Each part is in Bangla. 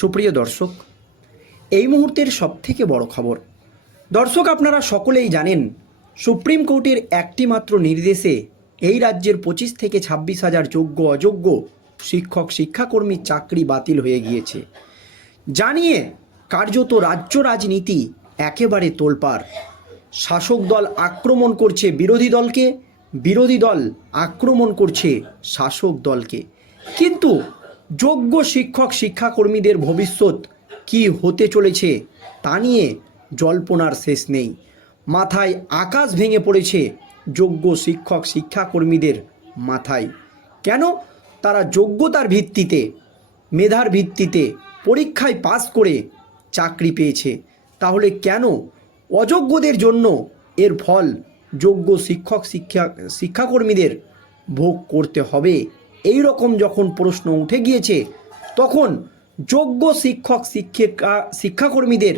সুপ্রিয় দর্শক, এই মুহূর্তের সবথেকে বড় খবর। দর্শক, আপনারা সকলেই জানেন, সুপ্রিম কোর্টের একটি মাত্র নির্দেশে এই রাজ্যের পঁচিশ থেকে ছাব্বিশ হাজার যোগ্য অযোগ্য শিক্ষক শিক্ষাকর্মীর চাকরি বাতিল হয়ে গিয়েছে। জানিয়ে কার্যত রাজ্য রাজনীতি একেবারে তোলপাড়। শাসক দল আক্রমণ করছে বিরোধী দলকে, বিরোধী দল আক্রমণ করছে শাসক দলকে। কিন্তু যোগ্য শিক্ষক শিক্ষাকর্মীদের ভবিষ্যৎ কি হতে চলেছে তা নিয়ে জল্পনার শেষ নেই। মাথায় আকাশ ভেঙে পড়েছে যোগ্য শিক্ষক শিক্ষাকর্মীদের মাথায়। কেন? তারা যোগ্যতার ভিত্তিতে, মেধার ভিত্তিতে পরীক্ষায় পাস করে চাকরি পেয়েছে। তাহলে কেন অযোগ্যদের জন্য এর ফল যোগ্য শিক্ষক শিক্ষা, শিক্ষাকর্মীদের ভোগ করতে হবে? এই রকম যখন প্রশ্ন উঠে গিয়েছে, তখন যোগ্য শিক্ষক শিক্ষিকা, শিক্ষাকর্মীদের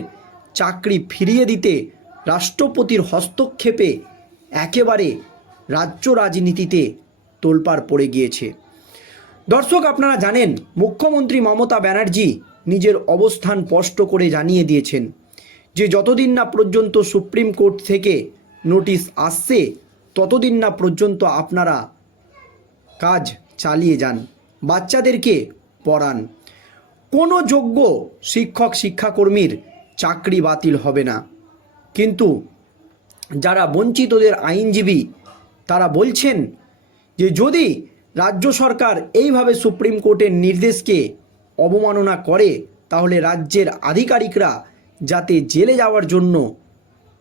চাকরি ফিরিয়ে দিতে রাষ্ট্রপতির হস্তক্ষেপে একেবারে রাজ্য রাজনীতিতে তোলপাড় পড়ে গিয়েছে। দর্শক, আপনারা জানেন, মুখ্যমন্ত্রী মমতা ব্যানার্জি নিজের অবস্থান স্পষ্ট করে জানিয়ে দিয়েছেন যে, যতদিন না পর্যন্ত সুপ্রিম কোর্ট থেকে নোটিশ আসছে, ততদিন না পর্যন্ত আপনারা কাজ চালিয়ে যান, বাচ্চাদেরকে পড়ান। কোনো যোগ্য শিক্ষক, শিক্ষাকর্মীর চাকরি বাতিল হবে না। কিন্তু যারা বঞ্চিতদের আইনজীবী, তারা বলছেন যে যদি রাজ্য সরকার এইভাবে সুপ্রিম কোর্টের নির্দেশকে অবমাননা করে, তাহলে রাজ্যের আধিকারিকরা যাতে জেলে যাওয়ার জন্য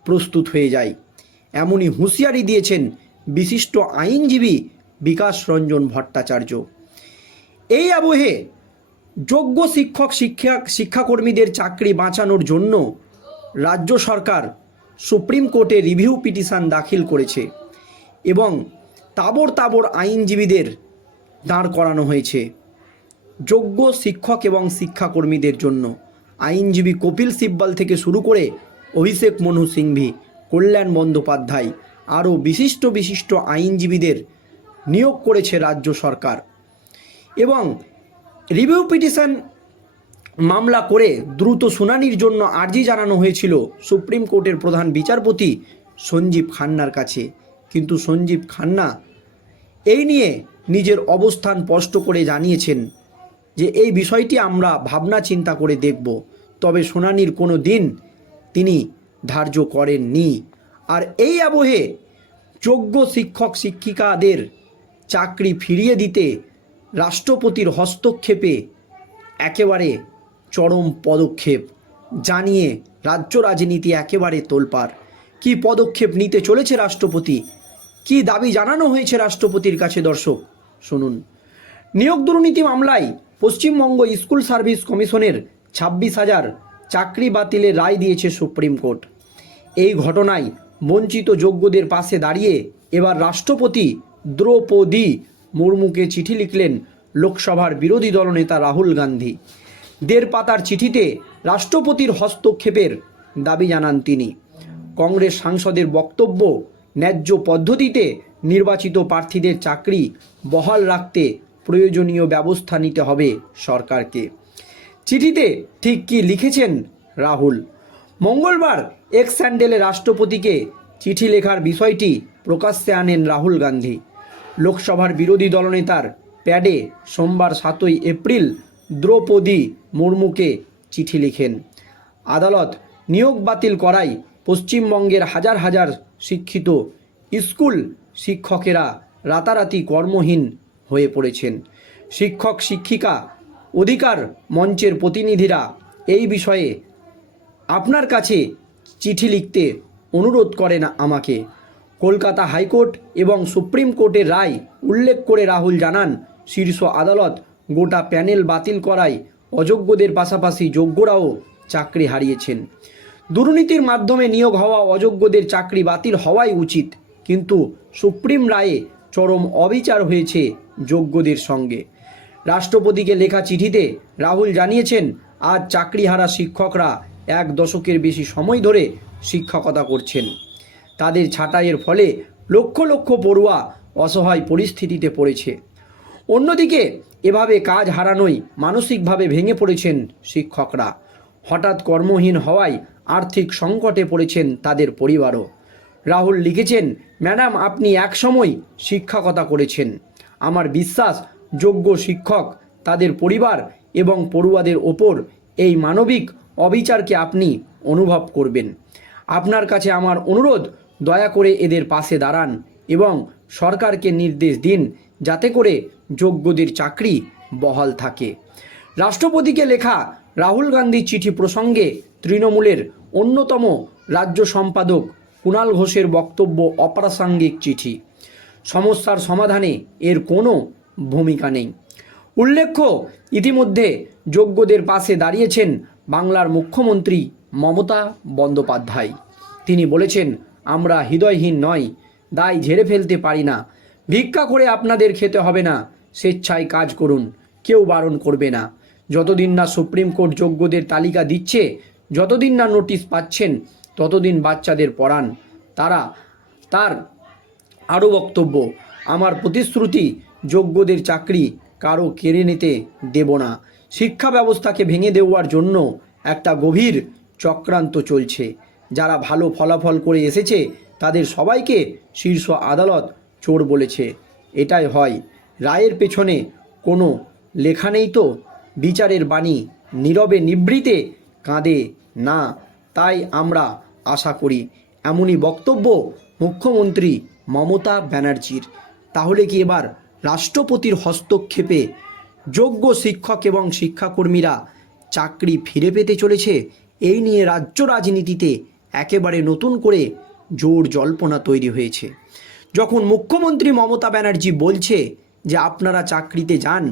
প্রস্তুত হয়ে যায়। এমনই হুঁশিয়ারি দিয়েছেন বিশিষ্ট আইনজীবী বিকাশ রঞ্জন ভট্টাচার্য। এই আবহে যোগ্য শিক্ষক, শিক্ষা, শিক্ষাকর্মীদের চাকরি বাঁচানোর জন্য রাজ্য সরকার সুপ্রিম কোর্টে রিভিউ পিটিশন দাখিল করেছে এবং তাবর তাবর আইনজীবীদের দাঁড় করানো হয়েছে। যোগ্য শিক্ষক এবং শিক্ষাকর্মীদের জন্য আইনজীবী কপিল সিব্বাল থেকে শুরু করে অভিষেক মনু সিংভি, কল্যাণ বন্দ্যোপাধ্যায়, আরও বিশিষ্ট বিশিষ্ট আইনজীবীদের নিয়োগ করেছে রাজ্য সরকার। এবং রিভিউ পিটিশন মামলা করে দ্রুত শুনানির জন্য আর্জি জানানো হয়েছিল সুপ্রিম কোর্টের প্রধান বিচারপতি সঞ্জীব খান্নার কাছে। কিন্তু সঞ্জীব খান্না এই নিয়ে নিজের অবস্থান স্পষ্ট করে জানিয়েছেন যে, এই বিষয়টি আমরা ভাবনা চিন্তা করে দেখব। তবে শুনানির কোনো দিন তিনি ধার্য করেননি। আর এই আবহে যোগ্য শিক্ষক শিক্ষিকাদের চাকরি ফিরিয়ে দিতে রাষ্ট্রপতির হস্তক্ষেপে একেবারে চরম পদক্ষেপ জানিয়ে রাজ্য রাজনীতি একেবারে তোলপাড়। কি পদক্ষেপ নিতে চলেছে রাষ্ট্রপতি? কি দাবি জানানো হয়েছে রাষ্ট্রপতির কাছে দর্শক? শুনুন। নিয়োগ দুর্নীতি মামলায় পশ্চিমবঙ্গ স্কুল সার্ভিস কমিশনের ছাব্বিশ হাজার চাকরি বাতিলের রায় দিয়েছে সুপ্রিম কোর্ট। এই ঘটনায় বঞ্চিত যোগ্যদের পাশে দাঁড়িয়ে এবার রাষ্ট্রপতি দ্রৌপদী মুর্মুকে চিঠি লিখলেন লোকসভার বিরোধী দলনেতা রাহুল গান্ধী। দেড় পাতার চিঠিতে রাষ্ট্রপতির হস্তক্ষেপের দাবি জানান তিনি। কংগ্রেস সাংসদের বক্তব্য ন্যায্য পদ্ধতিতে নির্বাচিত প্রার্থীদের চাকরি বহাল রাখতে প্রয়োজনীয় ব্যবস্থা নিতে হবে সরকারকে। চিঠিতে ঠিক কি লিখেছেন রাহুল? মঙ্গলবার এক্স স্যান্ডেলে রাষ্ট্রপতিকে চিঠি লেখার বিষয়টি প্রকাশ্যে আনেন রাহুল গান্ধী। লোকসভার বিরোধী দলনেতার প্যাডে সোমবার সাতই এপ্রিল দ্রৌপদী মুর্মুকে চিঠি লিখেন। আদালত নিয়োগ বাতিল করায় পশ্চিমবঙ্গের হাজার হাজার শিক্ষিত স্কুল শিক্ষকেরা রাতারাতি কর্মহীন হয়ে পড়েছেন। শিক্ষক শিক্ষিকা অধিকার মঞ্চের প্রতিনিধিরা এই বিষয়ে আপনার কাছে চিঠি লিখতে অনুরোধ করেন আমাকে। কলকাতা হাইকোর্ট এবং সুপ্রিম কোর্টের রায় উল্লেখ করে রাহুল জানান, শীর্ষ আদালত গোটা প্যানেল বাতিল করায় অযোগ্যদের পাশাপাশি যোগ্যরাও চাকরি হারিয়েছেন। দুর্নীতির মাধ্যমে নিয়োগ হওয়া অযোগ্যদের চাকরি বাতিল হওয়াই উচিত, কিন্তু সুপ্রিম রায়ে চরম অবিচার হয়েছে যোগ্যদের সঙ্গে। রাষ্ট্রপতিকে লেখা চিঠিতে রাহুল জানিয়েছেন, আজ চাকরিহারা শিক্ষকরা এক দশকের বেশি সময় ধরে শিক্ষকতা করছেন। তাদের ছাঁটাইয়ের ফলে লক্ষ লক্ষ পড়ুয়া অসহায় পরিস্থিতিতে পড়েছে। অন্যদিকে এভাবে কাজ হারানোই মানসিকভাবে ভেঙে পড়েছেন শিক্ষকরা। হঠাৎ কর্মহীন হওয়ায় আর্থিক সংকটে পড়েছেন তাদের পরিবারও। রাহুল লিখেছেন, ম্যাডাম, আপনি একসময় শিক্ষকতা করেছেন। আমার বিশ্বাস, যোগ্য শিক্ষক তাদের পরিবার এবং পড়ুয়াদের ওপর এই মানবিক অবিচারকে আপনি অনুভব করবেন। আপনার কাছে আমার অনুরোধ দয়া করে এদের পাশে দাঁড়ান এবং সরকারকে নির্দেশ দিন যাতে করে যোগ্যদের চাকরি বহাল থাকে। রাষ্ট্রপতিকে লেখা রাহুল গান্ধী চিঠি প্রসঙ্গে তৃণমূলের অন্যতম রাজ্য সম্পাদক কুণাল ঘোষের বক্তব্য অপ্রাসঙ্গিক চিঠি। সমস্যার সমাধানে এর কোনো ভূমিকা নেই। উল্লেখ্য, ইতিমধ্যে যোগ্যদের পাশে দাঁড়িয়েছেন বাংলার মুখ্যমন্ত্রী মমতা বন্দ্যোপাধ্যায়। তিনি বলেছেন আমরা হৃদয়হীন নয় দায় ঝেড়ে ফেলতে পারি না। ভিক্ষা করে আপনাদের খেতে হবে না, স্বেচ্ছায় কাজ করুন, কেউ বারণ করবে না। যতদিন না সুপ্রিম কোর্ট যোগ্যদের তালিকা দিচ্ছে, যতদিন না নোটিশ পাচ্ছেন, ততদিন বাচ্চাদের পড়ান। তারা, তার আরও বক্তব্য, আমার প্রতিশ্রুতি, যোগ্যদের চাকরি কারও কেড়ে নিতে দেব না। শিক্ষা ব্যবস্থাকে ভেঙে দেওয়ার জন্য একটা গভীর চক্রান্ত চলছে। যারা ভালো ফলাফল করে এসেছে, তাদের সবাইকে শীর্ষ আদালত চোর বলেছে। এটাই হয়। রায়ের পেছনে কোনো লেখা নেই তো? বিচারের বাণী নীরবে নিবৃতে কাঁদে। না, তাই আমরা আশা করি। এমনই বক্তব্য মুখ্যমন্ত্রী মমতা ব্যানার্জির। তাহলে কি এবার রাষ্ট্রপতির হস্তক্ষেপে যোগ্য শিক্ষক এবং শিক্ষাকর্মীরা চাকরি ফিরে পেতে চলেছে? এই নিয়ে রাজ্য রাজনীতিতে একেবারে নতুন করে জোর জল্পনা তৈরি হয়েছে। যখন মুখ্যমন্ত্রী মমতা ব্যানার্জি বলছে যে আপনারা চাকরিতে যান,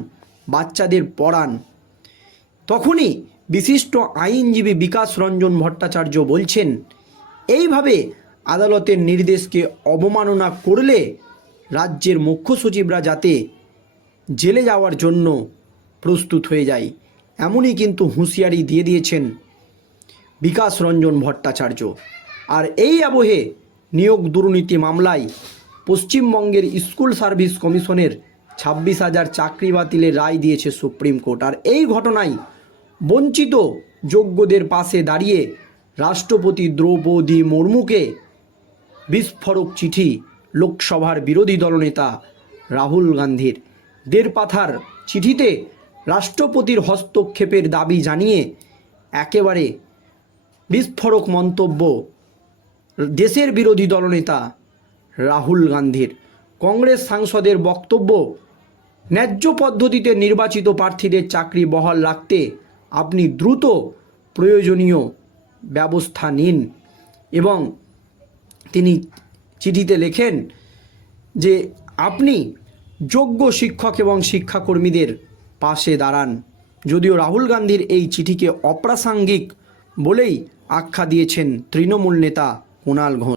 বাচ্চাদের পড়ান, তখনই বিশিষ্ট আইনজীবী বিকাশ রঞ্জন ভট্টাচার্য বলছেন, এইভাবে আদালতের নির্দেশকে অবমাননা করলে রাজ্যের মুখ্য সচিবরা যাতে জেলে যাওয়ার জন্য প্রস্তুত হয়ে যায়। এমনই কিন্তু হুঁশিয়ারি দিয়ে দিয়েছেন বিকাশ রঞ্জন ভট্টাচার্য। আর এই আবহে নিয়োগ দুর্নীতি মামলায় পশ্চিমবঙ্গের স্কুল সার্ভিস কমিশনের ছাব্বিশ হাজার চাকরি বাতিলের রায় দিয়েছে সুপ্রিম কোর্ট। আর এই ঘটনায় বঞ্চিত যোগ্যদের পাশে দাঁড়িয়ে রাষ্ট্রপতি দ্রৌপদী মুর্মুকে বিস্ফোরক চিঠি লোকসভার বিরোধী দলনেতা রাহুল গান্ধীর। দেড় পাথার চিঠিতে রাষ্ট্রপতির হস্তক্ষেপের দাবি জানিয়ে একেবারে বিস্ফোরক মন্তব্য। দেশের বিরোধী দলনেতা রাহুল গান্ধীর। কংগ্রেস সাংসদের বক্তব্য, ন্যায্য পদ্ধতিতে নির্বাচিত প্রার্থীদের চাকরি বহাল রাখতে আপনি দ্রুত প্রয়োজনীয় ব্যবস্থা নিন। এবং তিনি চিঠিতে লেখেন যে, আপনি যোগ্য শিক্ষক এবং শিক্ষাকর্মীদের পাশে দাঁড়ান। যদিও রাহুল গান্ধীর এই চিঠিকে অপ্রাসঙ্গিক বলেই আখ্যা দিয়েছেন তৃণমূল নেতা কুণাল ঘোষ।